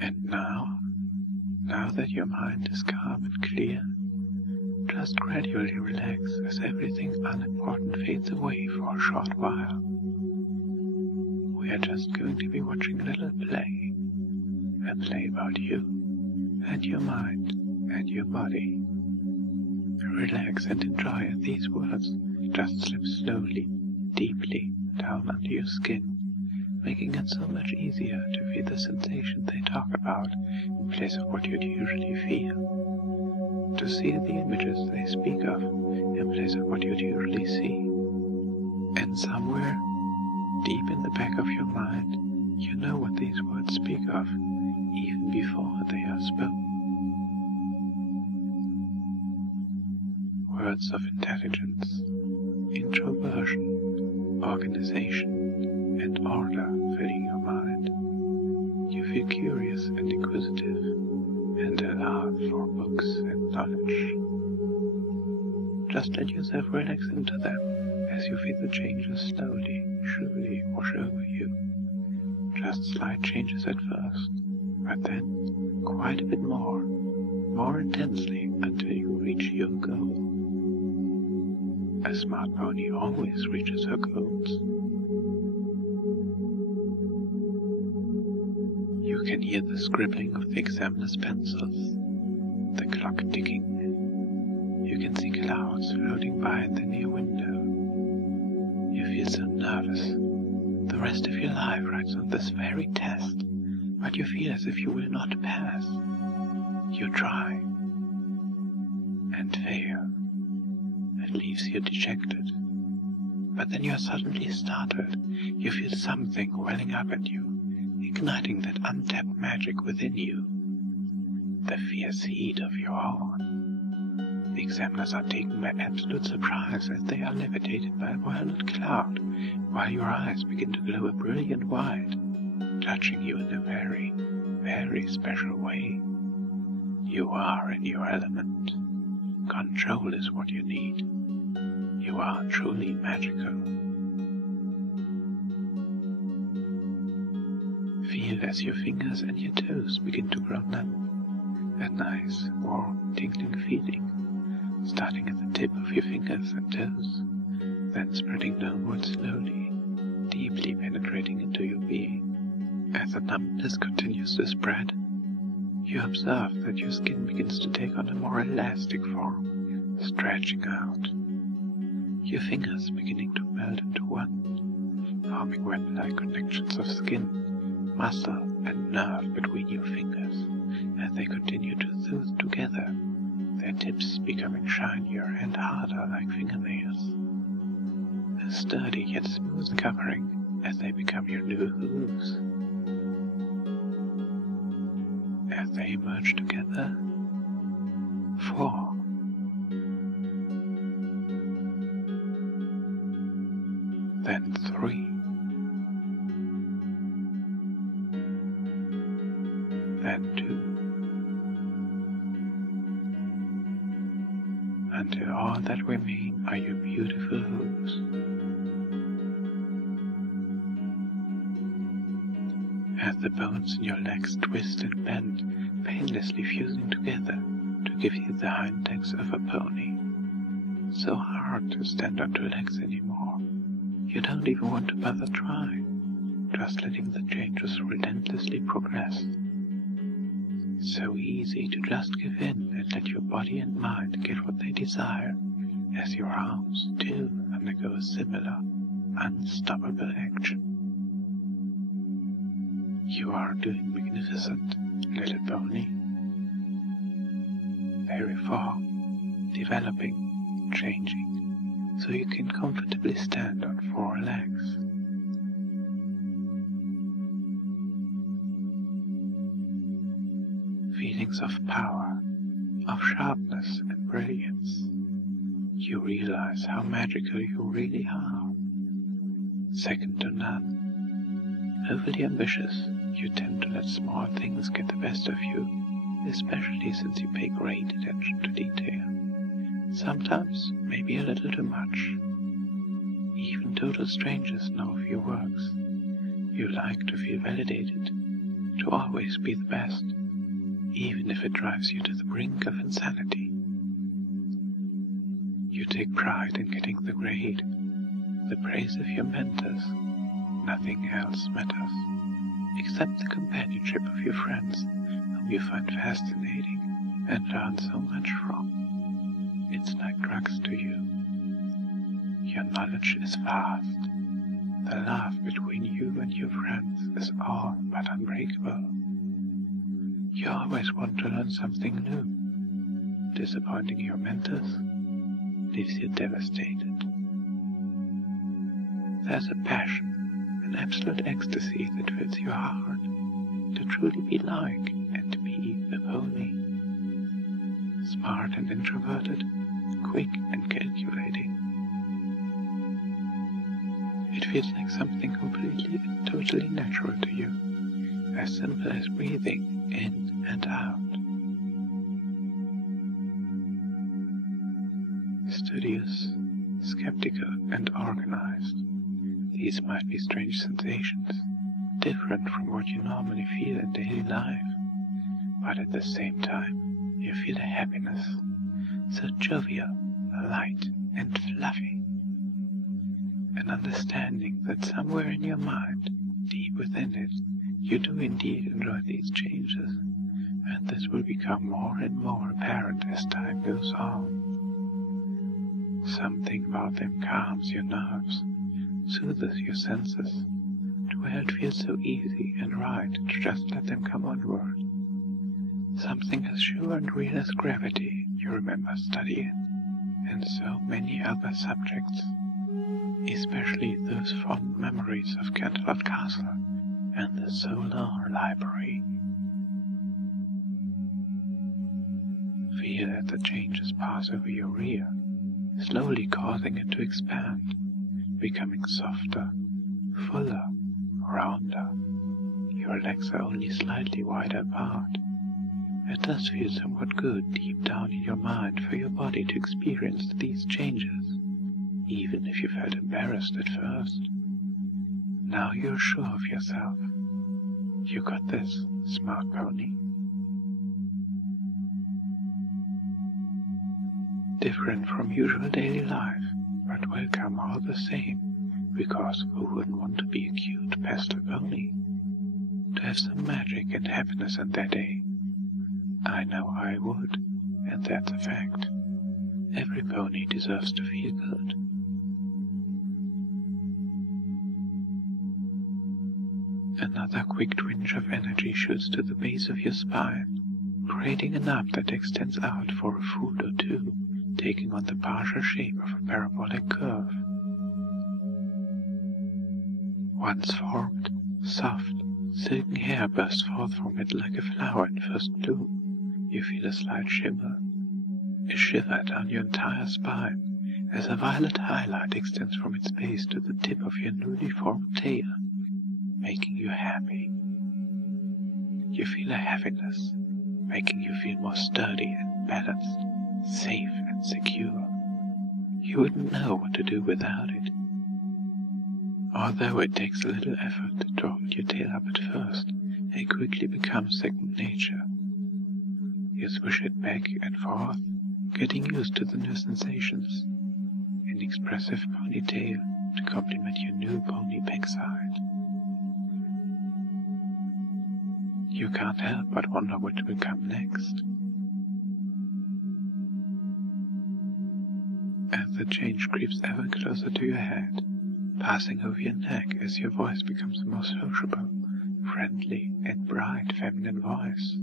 And now that your mind is calm and clear, just gradually relax as everything unimportant fades away for a short while. We are just going to be watching a little play. A play about you and your mind and your body. Relax and enjoy as these words just slip slowly, deeply down under your skin, making it so much easier to feel the sensation they talk about in place of what you'd usually feel. To see the images they speak of in place of what you'd usually see. And somewhere, deep in the back of your mind, you know what these words speak of, even before they are spoken. Words of intelligence, introversion, organization, and order filling your mind. You feel curious and inquisitive, and a love for books and knowledge. Just let yourself relax into them as you feel the changes slowly, surely wash over you. Just slight changes at first, but then quite a bit more intensely until you reach your goal. A smart pony always reaches her goals. You can hear the scribbling of the examiner's pencils, the clock ticking. You can see clouds floating by in the near window. You feel so nervous. The rest of your life rides on this very test, but you feel as if you will not pass. You try, and fail. It leaves you dejected. But then you are suddenly startled. You feel something welling up at you, igniting that untapped magic within you. The fierce heat of your heart. The examiners are taken by absolute surprise as they are levitated by a violet cloud, while your eyes begin to glow a brilliant white, touching you in a very, very special way. You are in your element. Control is what you need. You are truly magical. Feel as your fingers and your toes begin to grow numb. A nice, warm, tingling feeling, starting at the tip of your fingers and toes, then spreading downward slowly, deeply penetrating into your being. As the numbness continues to spread, you observe that your skin begins to take on a more elastic form, stretching out. Your fingers beginning to melt into one, forming web-like connections of skin, muscle, and nerve between your fingers as they continue to soothe together, their tips becoming shinier and harder like fingernails. A sturdy yet smooth covering as they become your new hooves. As they merge together, 4. Then 3. Then 2. Until all that remain are your beautiful hooves. As the bones in your legs twist and bend, painlessly fusing together to give you the hind legs of a pony. So hard to stand on 2 legs anymore. You don't even want to bother trying, just letting the changes relentlessly progress. So easy to just give in and let your body and mind get what they desire, as your arms too undergo a similar, unstoppable action. You are doing magnificent, little pony. Very far, developing, changing, so you can comfortably stand on 4 legs. Feelings of power, of sharpness and brilliance. You realize how magical you really are. Second to none. Overly ambitious, you tend to let small things get the best of you, especially since you pay great attention to detail. Sometimes, maybe a little too much. Even total strangers know of your works. You like to feel validated, to always be the best, even if it drives you to the brink of insanity. You take pride in getting the grade, the praise of your mentors. Nothing else matters, except the companionship of your friends, whom you find fascinating and learn so much from. It's like drugs to you. Your knowledge is vast. The love between you and your friends is all but unbreakable. You always want to learn something new. Disappointing your mentors leaves you devastated. There's a passion, an absolute ecstasy that fills your heart, to truly be like and be a pony. Smart and introverted, quick and calculating. It feels like something completely and totally natural to you, as simple as breathing in and out. Studious, skeptical, and organized. These might be strange sensations, different from what you normally feel in daily life, but at the same time, you feel a happiness, so jovial, light, and fluffy. An understanding that somewhere in your mind, deep within it, you do indeed enjoy these changes, and this will become more and more apparent as time goes on. Something about them calms your nerves, soothes your senses, to where it feels so easy and right to just let them come onward. Something as sure and real as gravity you remember studying, and so many other subjects, especially those fond memories of Canterlot Castle and the Solar Library. Feel that the changes pass over your rear, slowly causing it to expand, becoming softer, fuller, rounder. Your legs are only slightly wider apart. It does feel somewhat good deep down in your mind for your body to experience these changes, even if you felt embarrassed at first. Now you're sure of yourself. You got this, smart pony. Different from usual daily life, but welcome all the same, because who wouldn't want to be a cute pastel pony? To have some magic and happiness in their day. I know I would, and that's a fact. Every pony deserves to feel good. Another quick twinge of energy shoots to the base of your spine, creating a knob that extends out for a foot or two, taking on the partial shape of a parabolic curve. Once formed, soft, silken hair bursts forth from it like a flower in first bloom. You feel a slight shimmer, a shiver down your entire spine, as a violet highlight extends from its base to the tip of your newly formed tail, making you happy. You feel a heaviness, making you feel more sturdy and balanced, safe and secure. You wouldn't know what to do without it. Although it takes a little effort to hold your tail up at first, it quickly becomes second nature. You swish it back and forth, getting used to the new sensations. An expressive ponytail to complement your new pony backside. You can't help but wonder what will come next. As the change creeps ever closer to your head, passing over your neck as your voice becomes a more sociable, friendly, and bright feminine voice.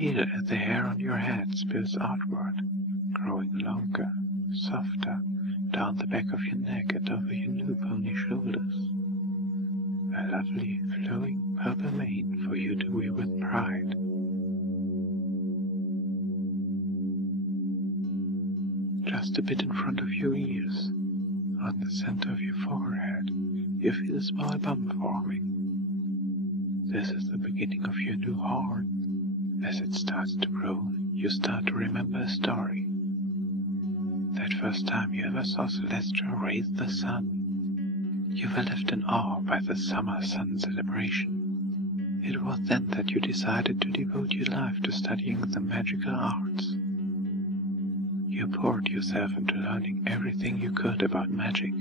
Feel as the hair on your head spills outward, growing longer, softer, down the back of your neck and over your new pony shoulders. A lovely, flowing purple mane for you to wear with pride. Just a bit in front of your ears, on the center of your forehead, you feel a small bump forming. This is the beginning of your new horn. As it starts to grow, you start to remember a story. That first time you ever saw Celestia raise the sun, you were left in awe by the summer sun celebration. It was then that you decided to devote your life to studying the magical arts. You poured yourself into learning everything you could about magic.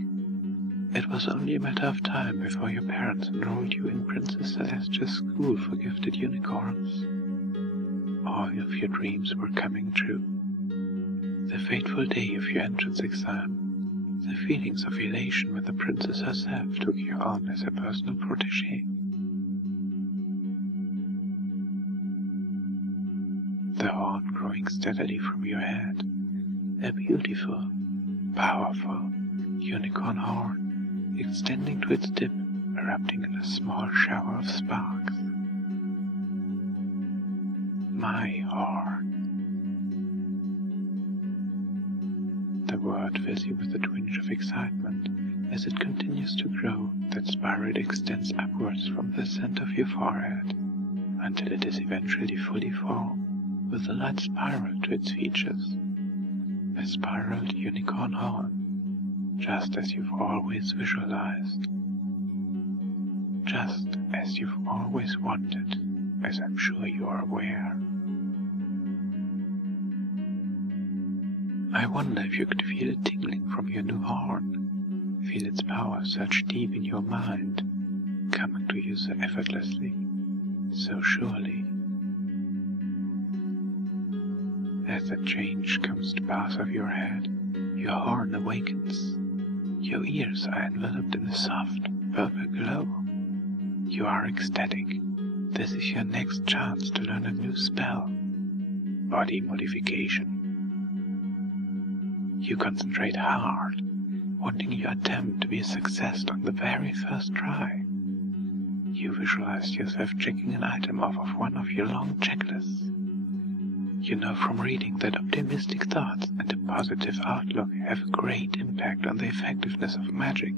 It was only a matter of time before your parents enrolled you in Princess Celestia's school for gifted unicorns. All of your dreams were coming true. The fateful day of your entrance exam, the feelings of elation when the princess herself took you on as her personal protégé. The horn growing steadily from your head, a beautiful, powerful unicorn horn, extending to its tip, erupting in a small shower of sparks. My horn. The word fills you with a twinge of excitement as it continues to grow. That spiral extends upwards from the center of your forehead until it is eventually fully formed with a light spiral to its features. A spiraled unicorn horn, just as you've always visualized. Just as you've always wanted, as I'm sure you are aware. I wonder if you could feel it tingling from your new horn, feel its power surge deep in your mind, coming to you so effortlessly, so surely. As the change comes to pass of your head, your horn awakens. Your ears are enveloped in a soft, purple glow. You are ecstatic. This is your next chance to learn a new spell. Body modification. You concentrate hard, wanting your attempt to be a success on the very first try. You visualize yourself checking an item off of one of your long checklists. You know from reading that optimistic thoughts and a positive outlook have a great impact on the effectiveness of magic.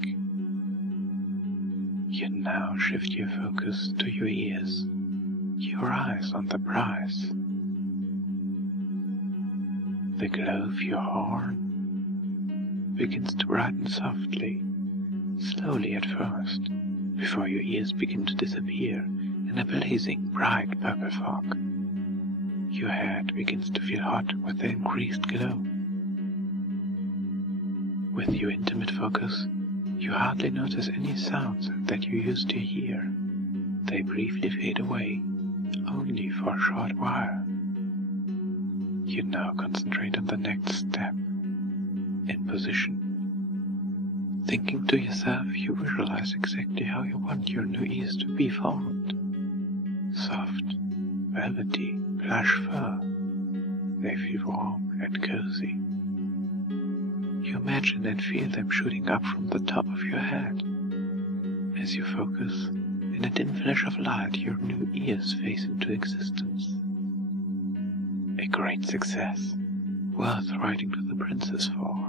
You now shift your focus to your ears, your eyes on the prize. The glow of your horn begins to brighten softly, slowly at first, before your ears begin to disappear in a blazing bright purple fog. Your head begins to feel hot with the increased glow. With your intimate focus, you hardly notice any sounds that you used to hear. They briefly fade away, only for a short while. You now concentrate on the next step, in position. Thinking to yourself, you visualize exactly how you want your new ears to be formed. Soft, velvety, plush fur. They feel warm and cozy. You imagine and feel them shooting up from the top of your head. As you focus, in a dim flash of light, your new ears phase into existence. A great success, worth writing to the princess for.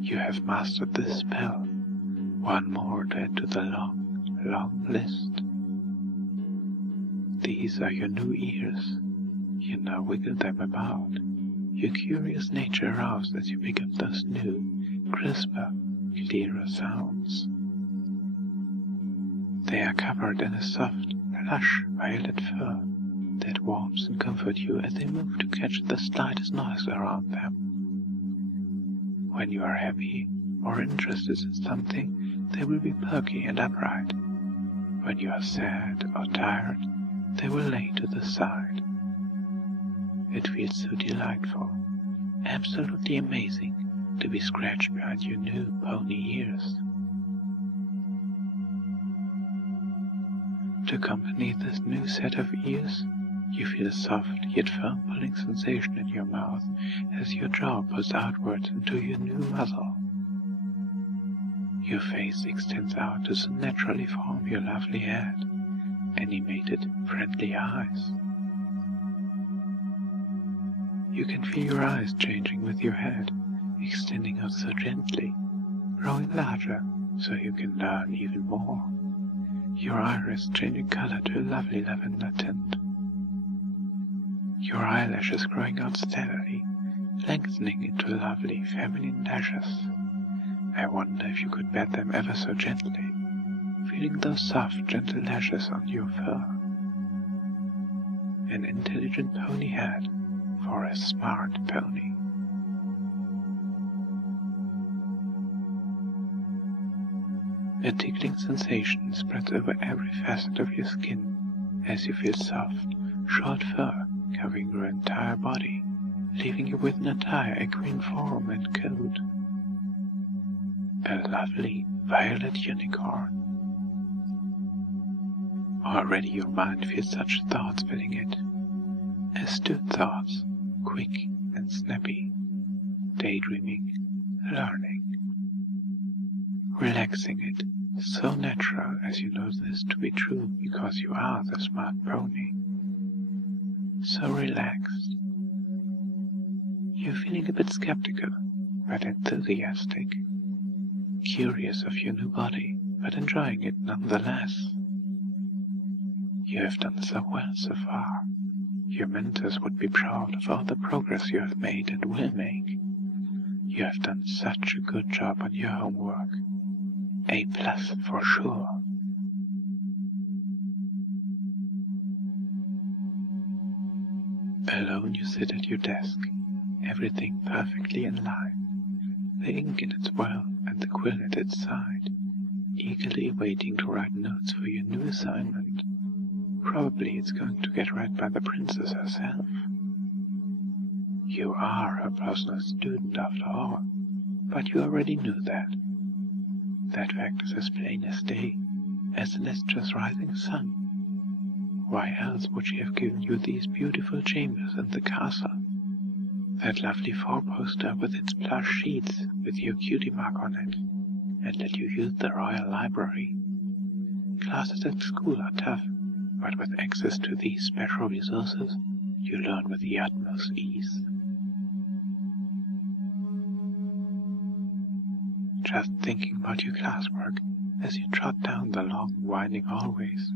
You have mastered this spell, one more to add to the long, long list. These are your new ears. You now wiggle them about, your curious nature aroused as you pick up those new, crisper, clearer sounds. They are covered in a soft, plush violet fur that warms and comforts you as they move to catch the slightest noise around them. When you are happy or interested in something, they will be perky and upright. When you are sad or tired, they will lay to the side. It feels so delightful, absolutely amazing, to be scratched behind your new pony ears. To accompany this new set of ears, you feel a soft yet firm pulling sensation in your mouth as your jaw pulls outwards into your new muzzle. Your face extends out to so naturally form your lovely head, animated, friendly eyes. You can feel your eyes changing with your head, extending out so gently, growing larger so you can learn even more. Your iris changing color to a lovely lavender tint. Your eyelashes growing out steadily, lengthening into lovely feminine lashes. I wonder if you could bat them ever so gently, feeling those soft, gentle lashes on your fur. An intelligent pony head for a smart pony. A tickling sensation spreads over every facet of your skin as you feel soft, short fur covering your entire body, leaving you with an entire equine form and coat. A lovely violet unicorn. Already your mind feels such thoughts filling it. Astute thoughts, quick and snappy, daydreaming, learning. Relaxing it, so natural as you know this to be true because you are the smart pony. So relaxed. You're feeling a bit skeptical, but enthusiastic. Curious of your new body, but enjoying it nonetheless. You have done so well so far. Your mentors would be proud of all the progress you have made and will make. You have done such a good job on your homework. A+ for sure. Alone you sit at your desk, everything perfectly in line, the ink in its well and the quill at its side, eagerly waiting to write notes for your new assignment. Probably it's going to get read by the princess herself. You are her personal student after all, but you already knew that. That fact is as plain as day, as Celestia's rising sun. Why else would she have given you these beautiful chambers in the castle? That lovely four-poster with its plush sheets with your cutie mark on it, and let you use the royal library. Classes at school are tough, but with access to these special resources, you learn with the utmost ease. Just thinking about your classwork as you trot down the long, winding hallways,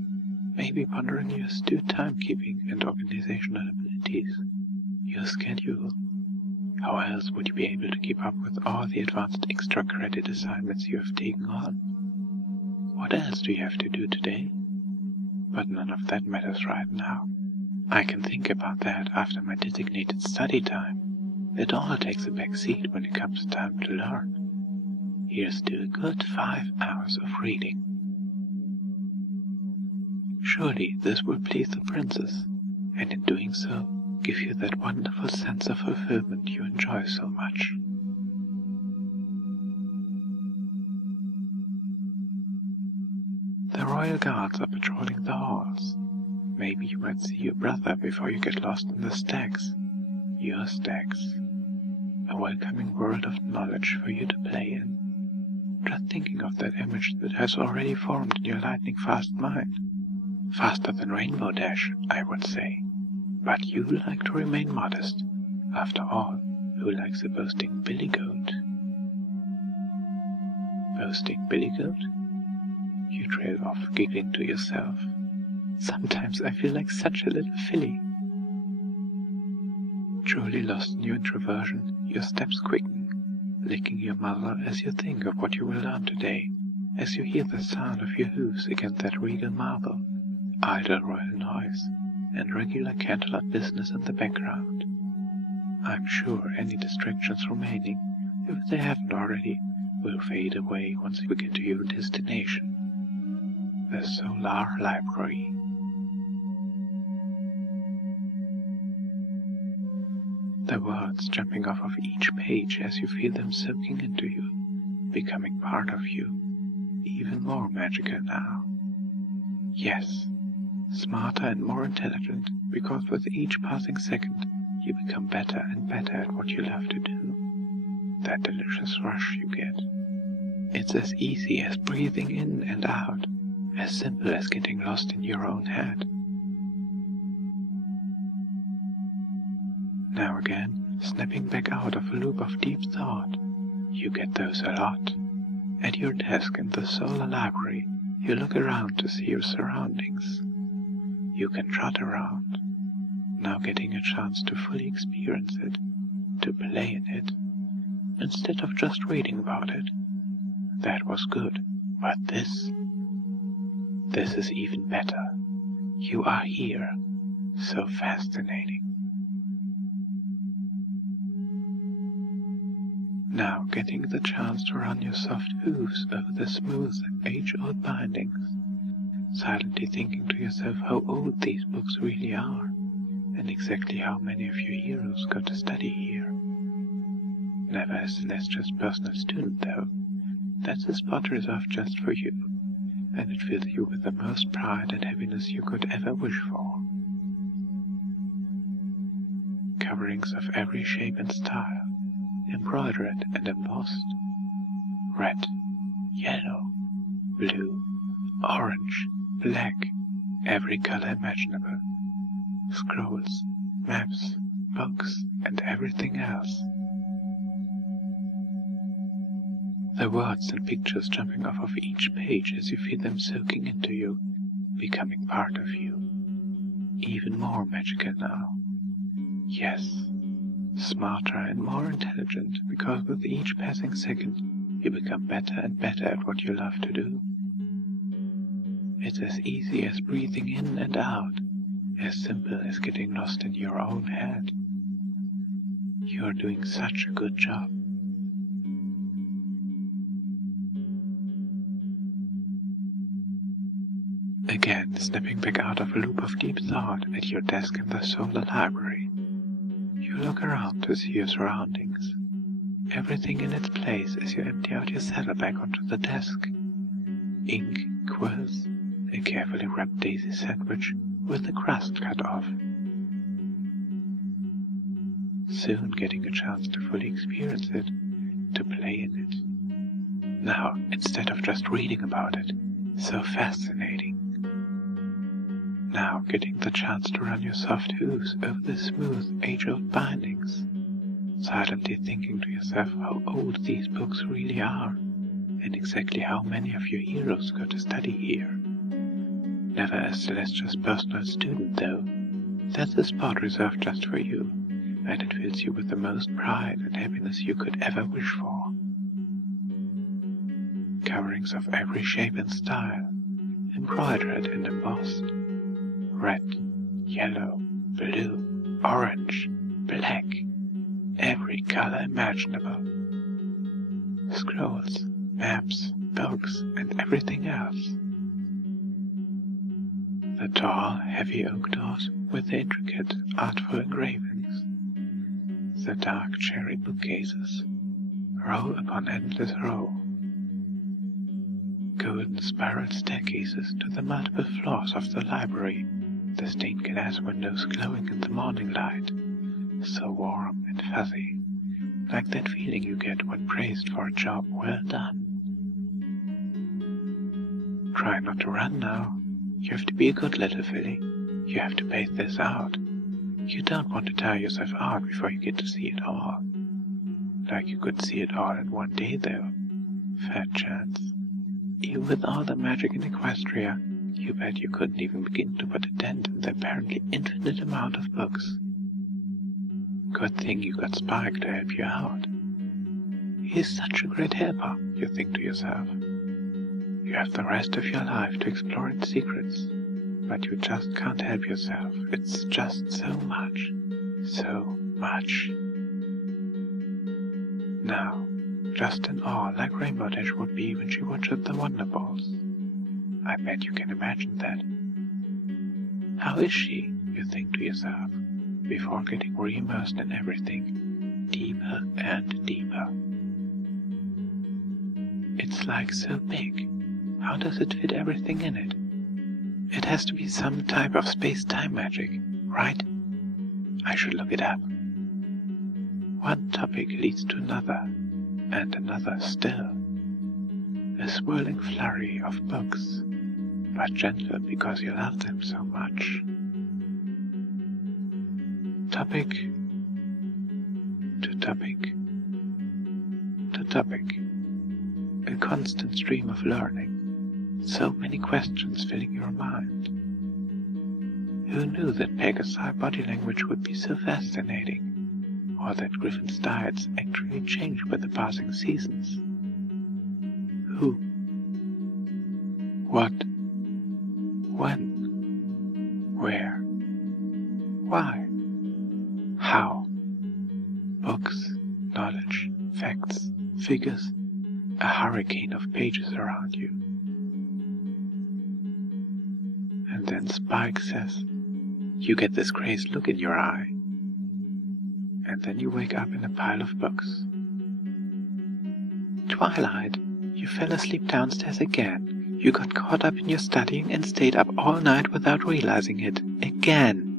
maybe pondering your astute timekeeping and organizational abilities, your schedule. How else would you be able to keep up with all the advanced extra credit assignments you have taken on? What else do you have to do today? But none of that matters right now. I can think about that after my designated study time. It all takes a back seat when it comes time to learn. Here's to a good 5 hours of reading. Surely this will please the princess, and in doing so, give you that wonderful sense of fulfillment you enjoy so much. The royal guards are patrolling the halls. Maybe you might see your brother before you get lost in the stacks. Your stacks. A welcoming world of knowledge for you to play in. Just thinking of that image that has already formed in your lightning-fast mind. Faster than Rainbow Dash, I would say. But you like to remain modest. After all, who likes a boasting billy goat? Boasting billy goat? You trail off, giggling to yourself. Sometimes I feel like such a little filly. Truly lost in your introversion, your steps quicken, licking your muzzle as you think of what you will learn today, as you hear the sound of your hooves against that regal marble, idle royal noise, and regular candlelight business in the background. I'm sure any distractions remaining, if they haven't already, will fade away once you get to your destination. The Solar Library. The words jumping off of each page as you feel them soaking into you, becoming part of you, even more magical now. Yes, smarter and more intelligent, because with each passing second you become better and better at what you love to do. That delicious rush you get. It's as easy as breathing in and out, as simple as getting lost in your own head. Now again, snapping back out of a loop of deep thought, you get those a lot. At your desk in the Solar Library, you look around to see your surroundings. You can trot around, now getting a chance to fully experience it, to play in it, instead of just reading about it. That was good, but this is even better. You are here. So fascinating. Now getting the chance to run your soft hooves over the smooth, age-old bindings, silently thinking to yourself how old these books really are, and exactly how many of your heroes got to study here. Never a Celestia's personal student, though. That's a spot reserved just for you, and it fills you with the most pride and happiness you could ever wish for. Coverings of every shape and style, embroidered and embossed. Red, yellow, blue, orange, black, every color imaginable. Scrolls, maps, books, and everything else. The words and pictures jumping off of each page as you feel them soaking into you, becoming part of you. Even more magical now. Yes, smarter and more intelligent, because with each passing second you become better and better at what you love to do. It's as easy as breathing in and out, as simple as getting lost in your own head. You're doing such a good job. Again, stepping back out of a loop of deep thought at your desk in the solar library, you look around to see your surroundings. Everything in its place as you empty out your saddlebag onto the desk. Ink, quills, a carefully wrapped daisy sandwich with the crust cut off. Soon getting a chance to fully experience it, to play in it. Now, instead of just reading about it, so fascinating. Now getting the chance to run your soft hooves over the smooth, age-old bindings, silently thinking to yourself how old these books really are, and exactly how many of your heroes got to study here. Never a Celestia's personal student, though. That's a spot reserved just for you, and it fills you with the most pride and happiness you could ever wish for. Coverings of every shape and style, embroidered and embossed. Red, yellow, blue, orange, black, every color imaginable. Scrolls, maps, books, and everything else. The tall, heavy oak doors with the intricate, artful engravings. The dark cherry bookcases, row upon endless row. Golden spiral staircases to the multiple floors of the library, the stained glass windows glowing in the morning light, so warm and fuzzy, like that feeling you get when praised for a job well done. Try not to run now. You have to be a good little filly. You have to pace this out. You don't want to tire yourself out before you get to see it all. Like you could see it all in one day, though. Fat chance. Even with all the magic in Equestria, you bet you couldn't even begin to put a dent in the apparently infinite amount of books. Good thing you got Spike to help you out. He's such a great helper, you think to yourself. You have the rest of your life to explore its secrets, but you just can't help yourself. It's just so much. So much. Now, just in awe like Rainbow Dash would be when she watched the Wonder Balls. I bet you can imagine that. How is she, you think to yourself, before getting re-immersed in everything, deeper and deeper. It's like so big. How does it fit everything in it? It has to be some type of space-time magic, right? I should look it up. One topic leads to another, and another still. A swirling flurry of books, but gentle because you love them so much. Topic to topic to topic. A constant stream of learning. So many questions filling your mind. Who knew that Pegasi body language would be so fascinating? or that Griffin's diets actually change with the passing seasons. Who? What? When? Where? Why? How? Books, knowledge, facts, figures, a hurricane of pages around you. And then Spike says, you get this crazed look in your eye. And then you wake up in a pile of books. Twilight, you fell asleep downstairs again. You got caught up in your studying and stayed up all night without realizing it. Again.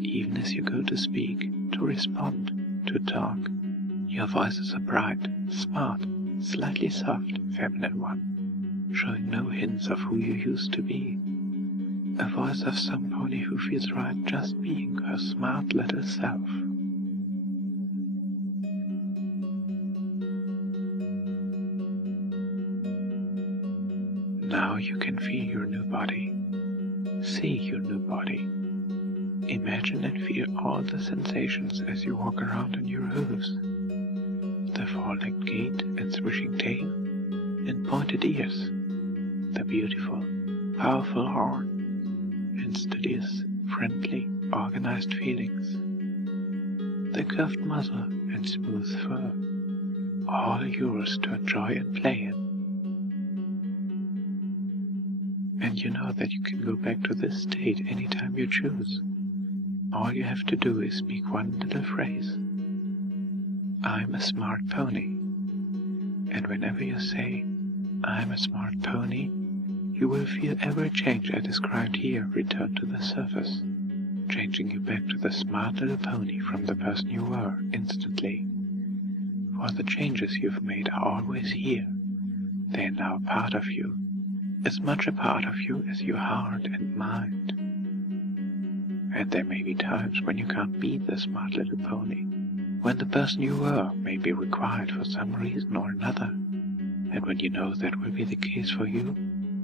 Even as you go to speak, to respond, to talk, your voices are bright, smart, slightly soft, feminine one, showing no hints of who you used to be. A voice of some pony who feels right just being her smart little self. Now you can feel your new body, see your new body. Imagine and feel all the sensations as you walk around on your hooves. The four-legged gait and swishing tail and pointed ears. The beautiful, powerful horn. And studious, friendly, organized feelings. The curved muzzle and smooth fur, all yours to enjoy and play in. And you know that you can go back to this state anytime you choose. All you have to do is speak one little phrase. I'm a smart pony. And whenever you say, I'm a smart pony, you will feel every change I described here return to the surface, changing you back to the smart little pony from the person you were instantly. For the changes you've made are always here. They are now a part of you, as much a part of you as your heart and mind. And there may be times when you can't be the smart little pony, when the person you were may be required for some reason or another, and when you know that will be the case for you,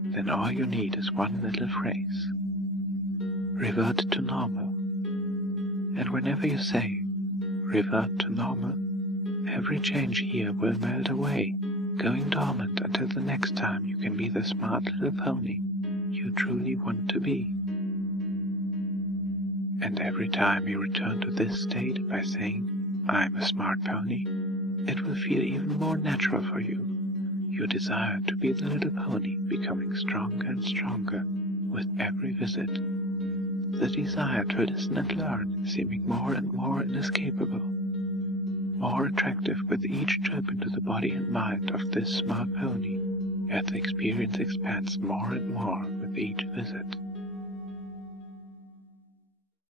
then all you need is one little phrase. Revert to normal. And whenever you say, revert to normal, every change here will melt away, going dormant until the next time you can be the smart little pony you truly want to be. And every time you return to this state by saying, I'm a smart pony, it will feel even more natural for you. Your desire to be the little pony becoming stronger and stronger with every visit. The desire to listen and learn seeming more and more inescapable. More attractive with each trip into the body and mind of this smart pony, as the experience expands more and more with each visit.